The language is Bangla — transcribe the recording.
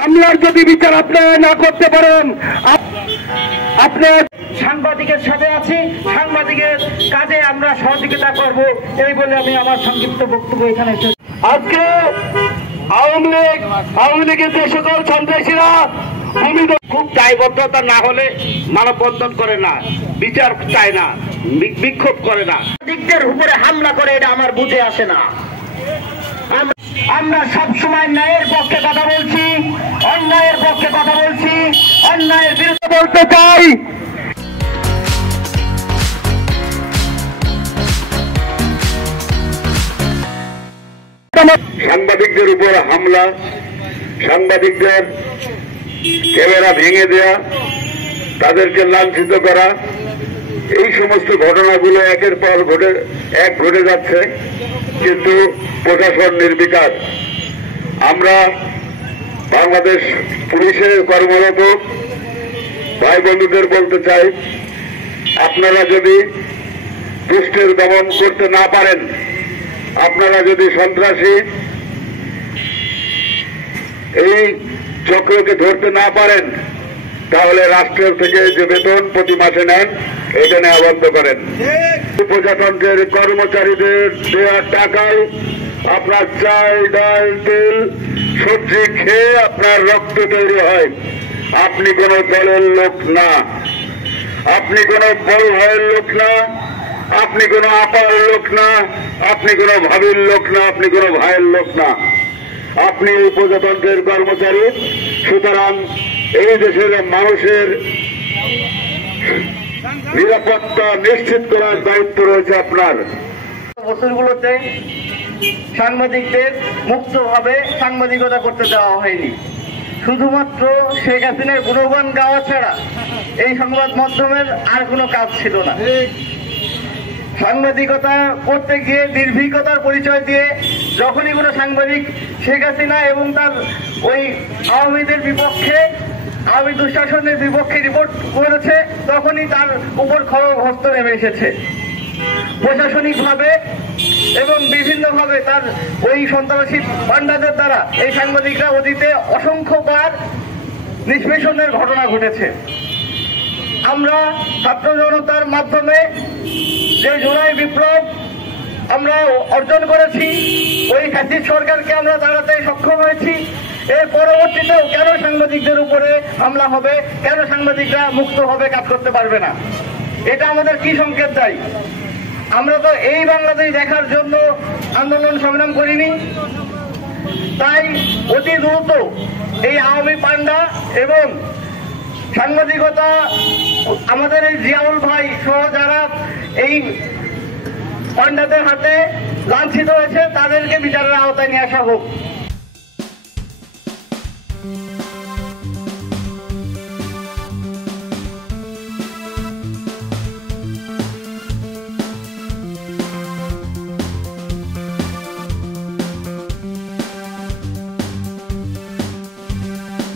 হামলার যদি বিচার আপনারা না করতে পারেন, আপনার সাংবাদিকের সাথে আছি, সাংবাদিকের কাজে আমরা সহযোগিতা করব, এই বলে আমি আমার সংক্ষিপ্ত বক্তব্য এখানে শেষ। আজকে আওয়ামী লীগের যে সকল সন্ত্রাসীরা খুব দায়বদ্ধতা না হলে মানববন্ধন করে না, বিচার চায় না, বিক্ষোভ করে না, দিকদের উপরে হামলা করে, এটা আমার বুঝে আসে না। আমরা সব সময় ন্যায়ের পক্ষে কথা বলছি, অন্যায়ের পক্ষে কথা বলছি, অন্যায়ের বিরুদ্ধে বলতে চাই। সাংবাদিকদের উপর হামলা, সাংবাদিকদের ক্যামেরা ভেঙে দেয়া, তাদেরকে লাঞ্ছিত করা, এই সমস্ত ঘটনাগুলো একের পর ঘটে যাচ্ছে, কিন্তু প্রশাসন নির্বিকার। আমরা বাংলাদেশ পুলিশের কর্মরত ভাই বন্ধুদের বলতে চাই, আপনারা যদি দুষ্টের দমন করতে না পারেন, আপনারা যদি সন্ত্রাসী এই চক্রকে ধরতে না পারেন, তাহলে রাষ্ট্রের থেকে যে বেতন প্রতি মাসে নেন, এটা নেওয়া বন্ধ করেন। প্রজাতন্ত্রের কর্মচারীদের দেওয়ার টাকায় আপনার চাল, ডাল, তেল, সবজি খেয়ে আপনার রক্ত তৈরি হয়। আপনি কোন দলের লোক না, আপনি কোন বড় ভাইয়ের লোক না, আপনি কোন আপার লোক না, আপনি কোন ভাবির লোক না, আপনি কোন ভাইয়ের লোক না, আপনি প্রজাতন্ত্রের কর্মচারী। সুতরাং এই দেশের মানুষের নিরাপত্তা নিশ্চিত করার দায়িত্ব রয়েছে আপনার। বছরগুলোতে সাংবাদিকদের মুক্তভাবে সাংবাদিকতা করতে দেওয়া হয়নি। শুধুমাত্র শেখ হাসিনার গুণগান গাওয়া ছাড়া এই সংবাদ মাধ্যমের আর কোনো কাজ ছিল না। সাংবাদিকতা করতে গিয়ে নির্ভীকতার পরিচয় দিয়ে যখনই কোনো সাংবাদিক শেখ হাসিনা এবং তার ওই আওয়ামীদের বিপক্ষে, আওয়ামী দুঃশাসনের বিপক্ষে রিপোর্ট করেছে, তখনই তার উপর খড়গ হস্ত নেমে এসেছে। প্রশাসনিকভাবে এবং বিভিন্নভাবে তার ওই সন্ত্রাসী পান্ডাদের দ্বারা এই সাংবাদিকরা অতীতে অসংখ্যবার নিষ্পেষণের ঘটনা ঘটেছে। আমরা ছাত্র জনতার মাধ্যমে যে জুলাই বিপ্লব আমরা অর্জন করেছি, ওই ফ্যাসিস্ট সরকারকে আমরা দাঁড়াতে সক্ষম হয়েছি। এর পরবর্তীতেও কেন সাংবাদিকদের উপরে হামলা হবে, কেন সাংবাদিকরা মুক্তভাবে কাজ করতে পারবে না, এটা আমাদের কি সংকেত দেয়? আমরা তো এই বাংলাদেশ দেখার জন্য আন্দোলন সংগ্রাম করিনি। তাই অতি দ্রুত এই আওয়ামী পান্ডা এবং সাংবাদিকতা আমাদের এই জিয়াউল ভাই সহ যারা এই পান্ডাদের হাতে লাঞ্ছিত হয়েছে, তাদেরকে বিচারের আওতায় নিয়ে আসা হোক।